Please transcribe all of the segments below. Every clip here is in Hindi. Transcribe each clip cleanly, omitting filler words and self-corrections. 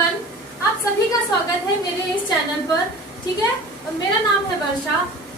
एवरीवन, आप सभी का स्वागत है मेरे इस चैनल पर। ठीक है, मेरा नाम है वर्षा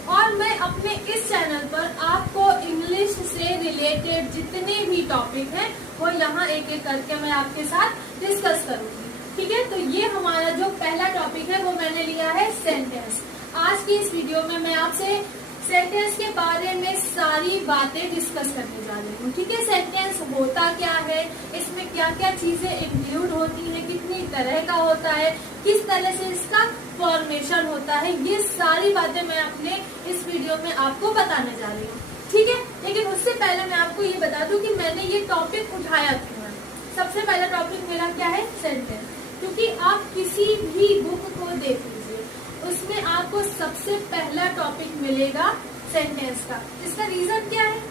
और मैं अपने इस चैनल पर आपको इंग्लिश से रिलेटेड जितने भी टॉपिक हैं वो यहाँ एक एक करके मैं आपके साथ डिस्कस करूंगी। ठीक है, तो ये हमारा जो पहला टॉपिक है वो मैंने लिया है सेंटेंस। आज की इस वीडियो में मैं आपसे सेंटेंस के बारे में सारी बातें डिस्कस करने जा रही हूँ। ठीक है, सेंटेंस होता क्या है, इसमें क्या क्या चीजें इंक्लूड होती हैं, कितनी तरह का होता है, किस तरह से इसका फॉर्मेशन होता है, ये सारी बातें मैं अपने इस वीडियो में आपको बताने जा रही हूँ। ठीक है, लेकिन उससे पहले मैं आपको ये बता दूं कि मैंने ये टॉपिक उठाया क्यों है। सबसे पहला टॉपिक मेरा क्या है, सेंटेंस। क्योंकि आप किसी भी बुक को देख लीजिए, उसमें आपको सबसे पहला टॉपिक मिलेगा सेंटेंस का। इसका रीजन क्या है?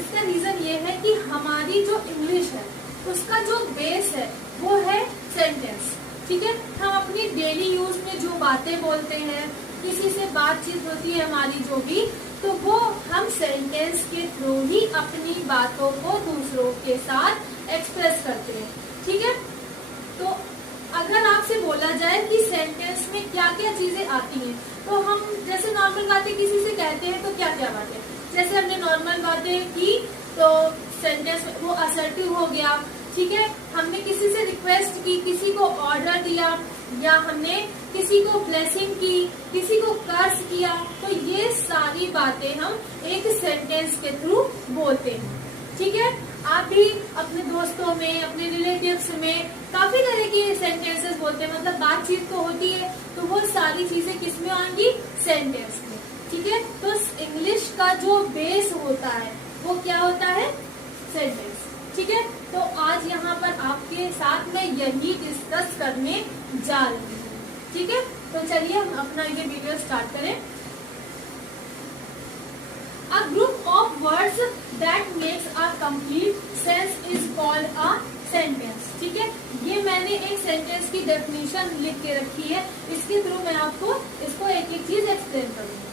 इसका रीजन ये है कि हमारी जो इंग्लिश है उसका जो बेस है वो है सेंटेंस। ठीक है, हम अपनी डेली यूज में जो बातें बोलते हैं, किसी से बातचीत होती है हमारी जो भी, तो वो हम सेंटेंस के थ्रू ही अपनी बातों को दूसरों के साथ एक्सप्रेस करते हैं। ठीक है, तो अगर आपसे बोला जाए कि सेंटेंस में क्या क्या चीजें आती हैं, तो हम जैसे नॉर्मल बातें किसी से कहते हैं तो क्या क्या बातें, जैसे हमने नॉर्मल बातें की तो सेंटेंस में वो असर्टिव हो गया। ठीक है, हमने किसी से रिक्वेस्ट की, किसी को ऑर्डर दिया, या हमने किसी को ब्लेसिंग की, किसी को कर्ज किया, तो ये सारी बातें हम एक सेंटेंस के थ्रू बोलते हैं। ठीक है, आप भी अपने दोस्तों में, अपने रिलेटिव्स में काफी तरह की सेंटेंसेस बोलते हैं, मतलब बातचीत तो होती है, तो वो सारी चीजें किसमें आएंगी, सेंटेंस में। ठीक है, तो इंग्लिश का जो बेस होता है वो क्या होता है, सेंटेंस। ठीक है, तो आज यहाँ पर आपके साथ मैं यही डिस्कस करने जा रही हूँ। ठीक है, तो चलिए हम अपना ये वीडियो स्टार्ट करें। A group of words that makes a complete sense is called a sentence. ठीक है, ये मैंने एक सेंटेंस की डेफिनेशन लिख के रखी है, इसके थ्रू मैं आपको इसको एक एक चीज एक्सप्लेन करूंगी।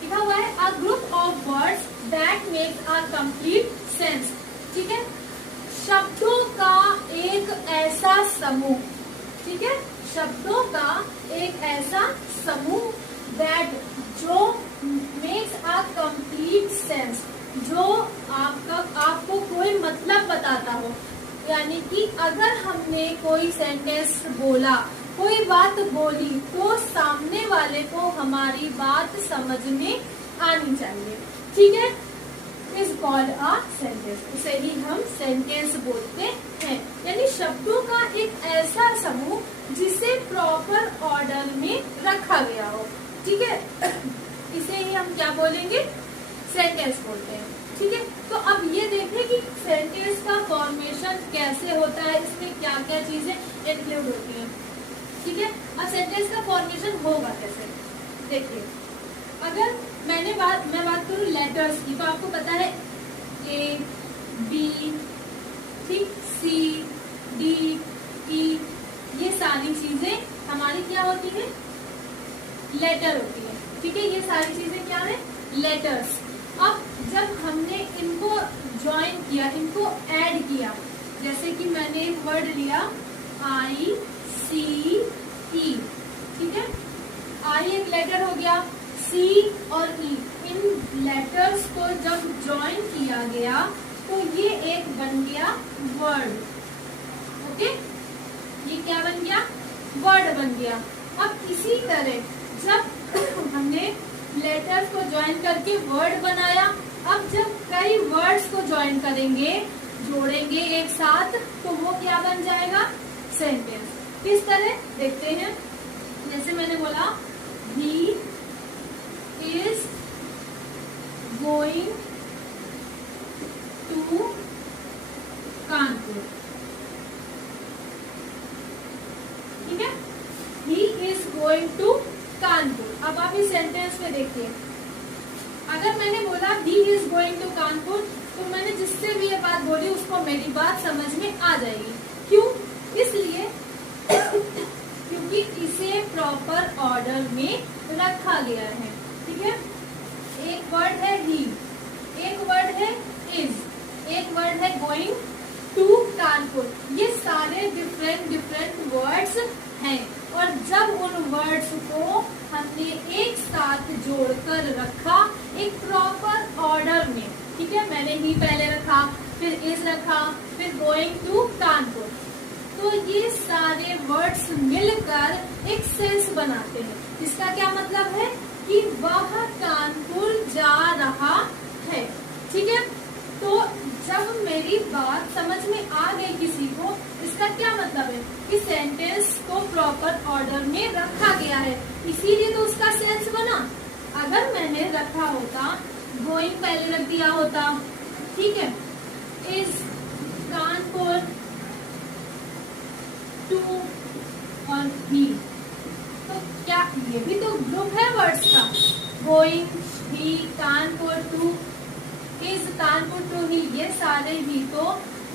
लिखा हुआ है a group of words that makes a complete sense. ठीक है, शब्दों का एक ऐसा समूह, ठीक है, शब्दों का एक ऐसा समूह that जो मेक्स अ कंप्लीट सेंस, जो आपको कोई मतलब बताता हो। यानी कि अगर हमने कोई सेंटेंस बोला, कोई बात बोली, तो सामने वाले को हमारी बात समझ में आनी चाहिए। ठीक है, इज कॉल्ड अ सेंटेंस। इसे ही हम सेंटेंस बोलते हैं, यानी शब्दों का एक ऐसा समूह जिसे प्रॉपर ऑर्डर में रखा गया हो। ठीक है, इसे ही हम क्या बोलेंगे, सेंटेंस बोलते हैं। ठीक है, तो अब ये देखें कि सेंटेंस का फॉर्मेशन कैसे होता है, इसमें क्या क्या चीजें इंक्लूड होती हैं। ठीक है, अब सेंटेंस का फॉर्मेशन होगा कैसे, देखिए। अगर मैं बात करूं लेटर्स की, तो आपको पता है ए, बी, ठीक, सी, डी, ई, ये सारी चीजें हमारी क्या होती है, लेटर होती है। ठीक है, ये सारी चीजें क्या है, लेटर्स। अब जब हमने इनको ज्वाइन किया, इनको ऐड किया, जैसे कि मैंने एक वर्ड लिया आई, सी, ई। ठीक है, आई एक लेटर हो गया, सी और ई, इन लेटर्स को जब ज्वाइन किया गया तो ये एक बन गया वर्ड। ओके, ये क्या बन गया, वर्ड बन गया। अब इसी तरह जब हमने लेटर्स को ज्वाइन करके वर्ड बनाया, अब जब कई वर्ड्स को ज्वाइन करेंगे, जोड़ेंगे एक साथ, तो वो क्या बन जाएगा, सेंटेंस। किस तरह देखते हैं, जैसे मैंने बोला he is going to Kanpur. ठीक है, he is going to Kanpur. अब आप इस सेंटेंस में देखिए, अगर मैंने बोला he is going to Kanpur, तो मैंने जिससे भी ये बात बोली उसको मेरी बात समझ में आ जाएगी। क्यों? इसलिए क्योंकि इसे प्रॉपर ऑर्डर में रखा गया है। ठीक है, एक वर्ड है ही, एक वर्ड है इज, एक वर्ड है गोइंग टू कानपुर। ये सारे डिफरेंट वर्ड्स जोड़कर रखा एक प्रॉपर ऑर्डर में। ठीक है, मैंने ही पहले रखा, फिर इज रखा, फिर गोइंग टू कानपुर। तो ये सारे वर्ड्स मिलकर एक सेंस बनाते हैं। इसका क्या मतलब है कि वह कानपुर जा रहा है। ठीक है, तो जब मेरी बात समझ में आ गई किसी को, इसका क्या मतलब है कि सेंटेंस को प्रॉपर ऑर्डर में रखा गया है, इसीलिए तो उसका सेंस बना। अगर मैंने रखा होता, गोइंग पहले रख दिया होता, ठीक है, इज कानपुर टू और ही, तो क्या ये भी तो ग्रुप है वर्ड्स का। Going, he, Kanpur to, is Kanpur to he, ये सारे ही तो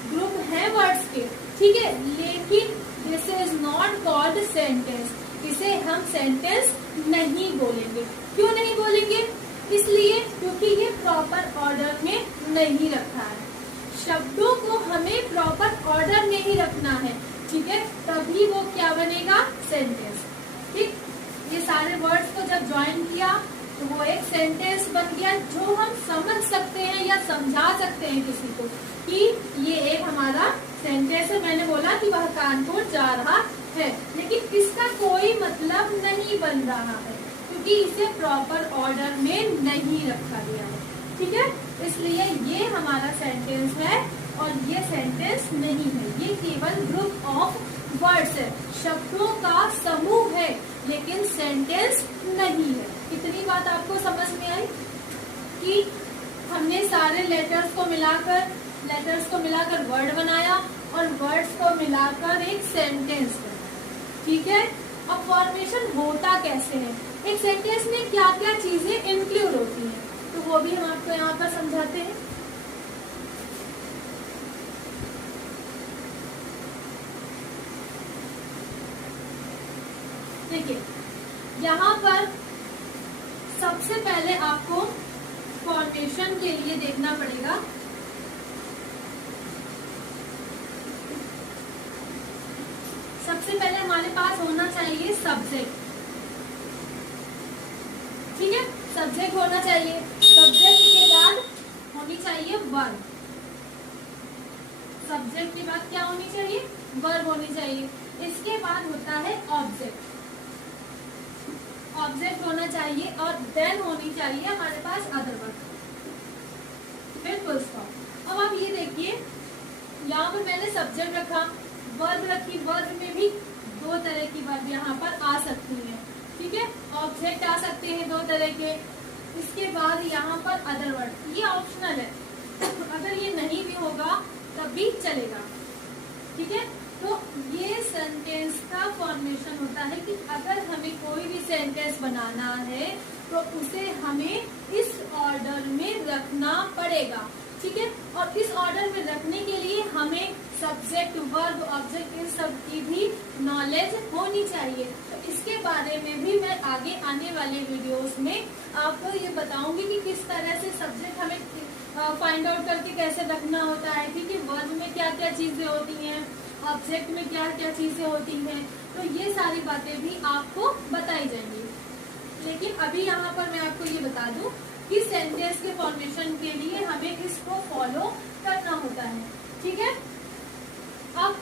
ग्रुप है वर्ड्स के। ठीक है, लेकिन this is not called sentence, इसे हम सेंटेंस नहीं बोलेंगे। क्यों नहीं बोलेंगे? इसलिए क्योंकि ये प्रॉपर ऑर्डर में नहीं रखा है। शब्दों को हमें प्रॉपर ऑर्डर में ही रखना है। ठीक है, तभी वो क्या बनेगा? सेंटेंस। ठीक, ये सारे वर्ड्स को जब ज्वाइन किया तो वो एक सेंटेंस बन गया, जो हम समझ सकते हैं या समझा सकते हैं किसी को कि ये एक हमारा सेंटेंस है। मैंने बोला कि वह कानपुर जा रहा है, लेकिन इसका कोई मतलब नहीं बन रहा है क्योंकि इसे प्रॉपर ऑर्डर में नहीं रखा गया है। ठीक है, इसलिए ये हमारा सेंटेंस है और ये सेंटेंस नहीं है, ये केवल ग्रुप ऑफ वर्ड्स है, शब्दों का समूह है, लेकिन सेंटेंस नहीं है। इतनी बात आपको समझ में आई कि हमने सारे लेटर्स को मिलाकर वर्ड बनाया और वर्ड्स को मिलाकर एक सेंटेंस बनाया। ठीक है, अब फॉर्मेशन होता कैसे है, एक सेंटेंस में क्या क्या चीजें इंक्लूड होती हैं, तो वो भी हम आपको यहाँ पर समझाते हैं। देखिए, यहाँ पर सबसे पहले आपको फॉर्मेशन के लिए देखना पड़ेगा सबसे पहले हमारे पास होना चाहिए सब्जेक्ट। ठीक है, सब्जेक्ट होना चाहिए, सब्जेक्ट के बाद होनी चाहिए वर्ब, सब्जेक्ट के बाद क्या होनी चाहिए? वर्ब होनी चाहिए। इसके बाद होता है ऑब्जेक्ट, ऑब्जेक्ट होना चाहिए और देन होनी चाहिए हमारे पास अदर वर्ब, फिर फुल स्टॉप। अब आप ये देखिए, यहाँ पर मैंने सब्जेक्ट रखा, वर्ब रखी, वर्ब में भी दो तरह की वर्ब यहाँ पर आ सकती है। ठीक है, ऑब्जेक्ट आ सकते हैं दो तरह के। इसके बाद यहाँ पर अदर वर्ड, ये ऑप्शनल है, अगर ये नहीं भी होगा तब भी चलेगा। ठीक है, तो ये सेंटेंस का फॉर्मेशन होता है कि अगर हमें कोई भी सेंटेंस बनाना है तो उसे हमें इस ऑर्डर में रखना पड़ेगा। ठीक है, और इस ऑर्डर में रखने के लिए हमें सब्जेक्ट, वर्ब, ऑब्जेक्ट, इन सब की भी नॉलेज होनी चाहिए। तो इसके बारे में भी मैं आगे आने वाले वीडियोस में आपको ये बताऊंगी कि किस तरह से सब्जेक्ट हमें फाइंड आउट करके कैसे रखना होता है। ठीक है, वर्ब में क्या क्या चीजें होती हैं, ऑब्जेक्ट में क्या क्या चीजें होती हैं, तो ये सारी बातें भी आपको बताई जाएंगी। लेकिन अभी यहाँ पर मैं आपको ये बता दूं कि सेंटेंस के फॉर्मेशन के लिए हमें इसको फॉलो करना होता है। ठीक है, अब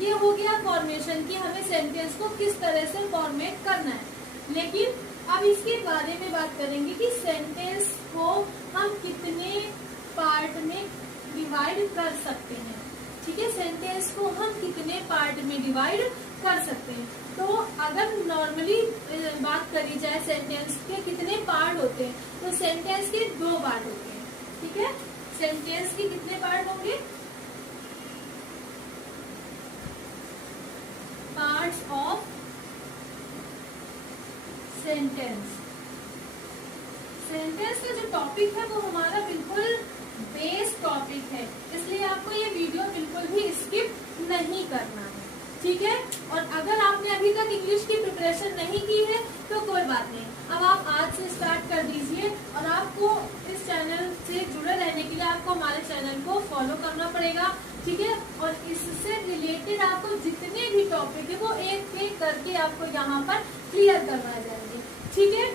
ये हो गया फॉर्मेशन कि हमें सेंटेंस को किस तरह से फॉर्मेट करना है। लेकिन अब इसके बारे में बात करेंगे कि सेंटेंस को हम कितने पार्ट में डिवाइड कर सकते हैं। ठीक है, सेंटेंस को हम कितने पार्ट में डिवाइड कर सकते हैं। तो अगर नॉर्मली बात करी जाए सेंटेंस के कितने पार्ट होते हैं, तो सेंटेंस के दो पार्ट होते हैं। ठीक है, सेंटेंस के कितने पार्ट होंगे? Parts of sentence. सेंटेंस का जो टॉपिक है वो हमारा बिल्कुल बेस टॉपिक है, इसलिए आपको ये वीडियो बिल्कुल भी स्किप नहीं करना है। ठीक है, और अगर आपने अभी तक इंग्लिश की प्रिपरेशन नहीं की है तो कोई बात नहीं, अब आप आज से स्टार्ट कर दीजिए। और आपको इस चैनल से जुड़े रहने के लिए आपको हमारे चैनल को फॉलो करना पड़ेगा। ठीक है, और इससे रिलेटेड आपको जितने भी टॉपिक है वो एक एक करके आपको यहाँ पर क्लियर करवाए जाएंगे। ठीक है,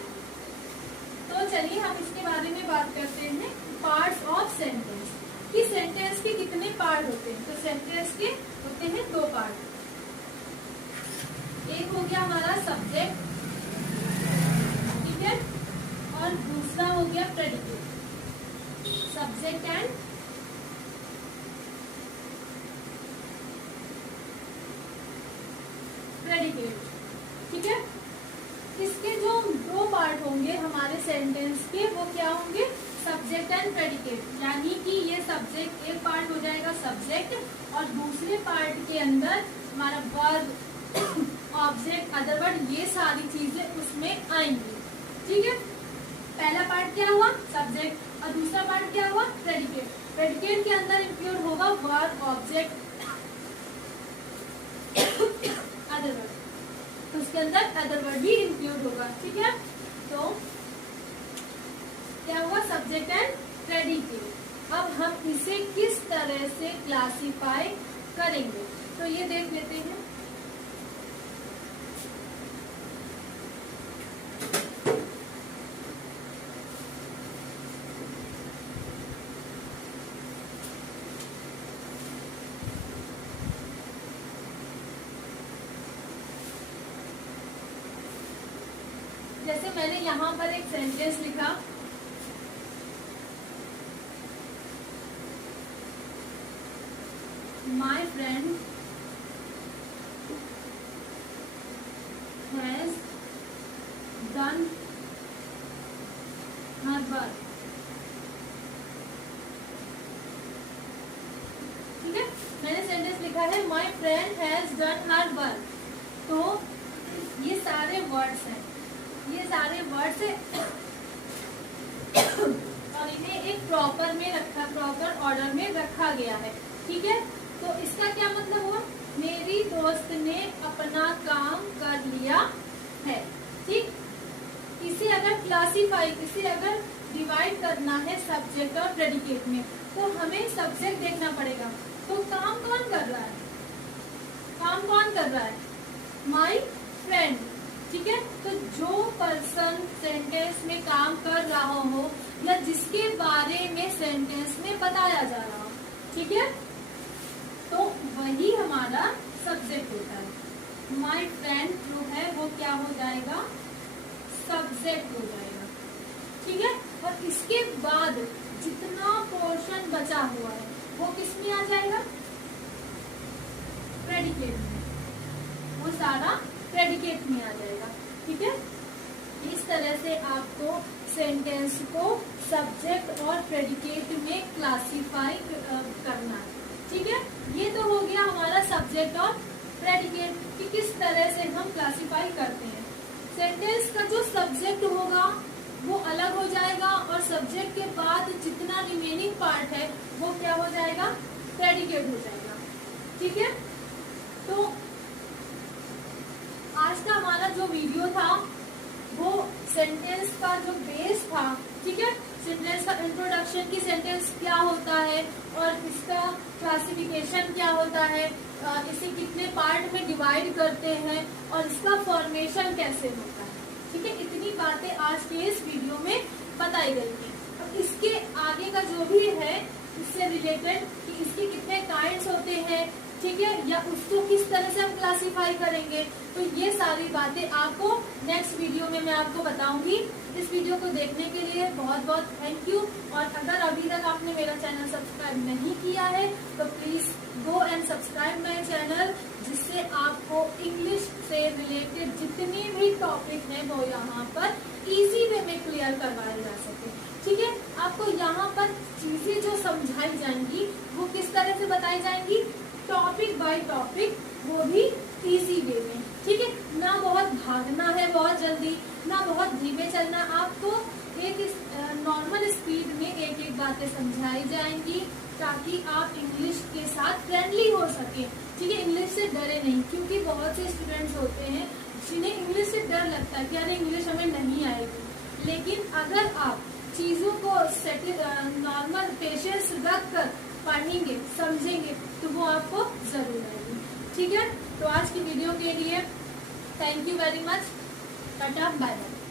तो तो चलिए हम इसके बारे में बात करते हैं, पार्ट्स ऑफ सेंटेंस, कि सेंटेंस के कितने पार्ट होते हैं। तो सेंटेंस के होते हैं 2 पार्ट, एक हो गया हमारा सब्जेक्ट, ठीक है, और दूसरा हो गया प्रेडिकेट, सब्जेक्ट एंड प्रेडिकेट, ठीक है। इसके जो 2 पार्ट होंगे हमारे सेंटेंस के, वो क्या होंगे, सब्जेक्ट एंड प्रेडिकेट, यानी कि ये सब्जेक्ट एक पार्ट हो जाएगा सब्जेक्ट, और दूसरे पार्ट के अंदर हमारा वर्ब, ऑब्जेक्ट, अदर वर्ड, ये सारी चीजें उसमें आएंगी, ठीक है। पहला पार्ट क्या हुआ, सब्जेक्ट, और दूसरा पार्ट क्या हुआ, प्रेडिकेट। प्रेडिकेट के अंदर इंक्लूड होगा वर्ब, ऑब्जेक्ट, अदर वर्ड, तो उसके अंदर अदर वर्ड भी इंक्लूड होगा, ठीक है। तो क्या हुआ, सब्जेक्ट एंड प्रेडिकेट। अब हम इसे किस तरह से क्लासिफाई करेंगे, तो ये देख लेते हैं। जैसे मैंने यहाँ पर एक सेंटेंस लिखा, my friend has done her work, ठीक है। मैंने सेंटेंस लिखा है my friend has done her work, तो ये सारे वर्ड्स हैं, ये सारे वर्ड्स और इन्हें एक प्रॉपर में रखा, प्रॉपर ऑर्डर में रखा गया है, ठीक है। तो इसका क्या मतलब हुआ, मेरी दोस्त ने अपना काम कर लिया है, ठीक। इसे अगर क्लासिफाई, इसे अगर डिवाइड करना है सब्जेक्ट और प्रेडिकेट में, तो हमें सब्जेक्ट देखना पड़ेगा। तो काम कौन कर रहा है, काम कौन कर रहा है, माई फ्रेंड, ठीक है। तो जो पर्सन सेंटेंस में काम कर रहा हो या जिसके बारे में सेंटेंस में बताया जा रहा हो, ठीक है, तो वही हमारा सब्जेक्ट होता है। माई फ्रेंड जो है वो क्या हो जाएगा, सब्जेक्ट हो जाएगा, ठीक है। और इसके बाद जितना पोर्शन बचा हुआ है वो किस में आ जाएगा, प्रेडिकेट में, वो सारा प्रेडिकेट में आ जाएगा, ठीक है। इस तरह से आपको सेंटेंस को सब्जेक्ट और प्रेडिकेट में क्लासिफाई करना है, ठीक है। ये तो हो गया हमारा सब्जेक्ट और प्रेडिकेट कि किस तरह से हम क्लासिफाई करते हैं। सेंटेंस का जो सब्जेक्ट होगा वो अलग हो जाएगा, और सब्जेक्ट के बाद जितना रिमेनिंग पार्ट है वो क्या हो जाएगा, प्रेडिकेट हो जाएगा, ठीक है। तो आज का हमारा जो वीडियो था वो सेंटेंस का जो बेस था, ठीक है, सेंटेंस का इंट्रोडक्शन की सेंटेंस क्या होता है और इसका क्लासिफिकेशन क्या होता है, इसे कितने पार्ट में डिवाइड करते हैं और इसका फॉर्मेशन कैसे होता है, ठीक है। इतनी बातें आज के इस वीडियो में बताई गई थी। अब इसके आगे का जो भी है इससे रिलेटेड कि इसके कितने काइंड्स होते हैं, ठीक है, या उसको किस तरह से हम क्लासिफाई करेंगे, तो ये सारी बातें आपको नेक्स्ट वीडियो में मैं आपको बताऊंगी। इस वीडियो को देखने के लिए बहुत बहुत थैंक यू। और अगर अभी तक आपने मेरा चैनल सब्सक्राइब नहीं किया है तो please go and subscribe my channel, जिससे आपको इंग्लिश से रिलेटेड जितने भी टॉपिक हैं वो यहाँ पर इजी वे में क्लियर करवाए जा सके, ठीक है। आपको यहाँ पर चीजें जो समझाई जाएंगी वो किस तरह से बताई जाएंगी, टॉपिक बाय टॉपिक, वो भी इजी वे में, ठीक है। ना बहुत भागना है बहुत जल्दी, ना बहुत धीमे चलना, आपको एक नॉर्मल स्पीड में एक एक बातें समझाई जाएंगी ताकि आप इंग्लिश के साथ फ्रेंडली हो सके, ठीक है। इंग्लिश से डरे नहीं, क्योंकि बहुत से स्टूडेंट्स होते हैं जिन्हें इंग्लिश से डर लगता है कि अरे इंग्लिश हमें नहीं आएगी, लेकिन अगर आप चीजों को नॉर्मल पेशेंस रख कर पढ़ेंगे, समझेंगे, तो वो आपको जरूर आएगी, ठीक है। तो आज की वीडियो के लिए thank you very much, tata, bye bye.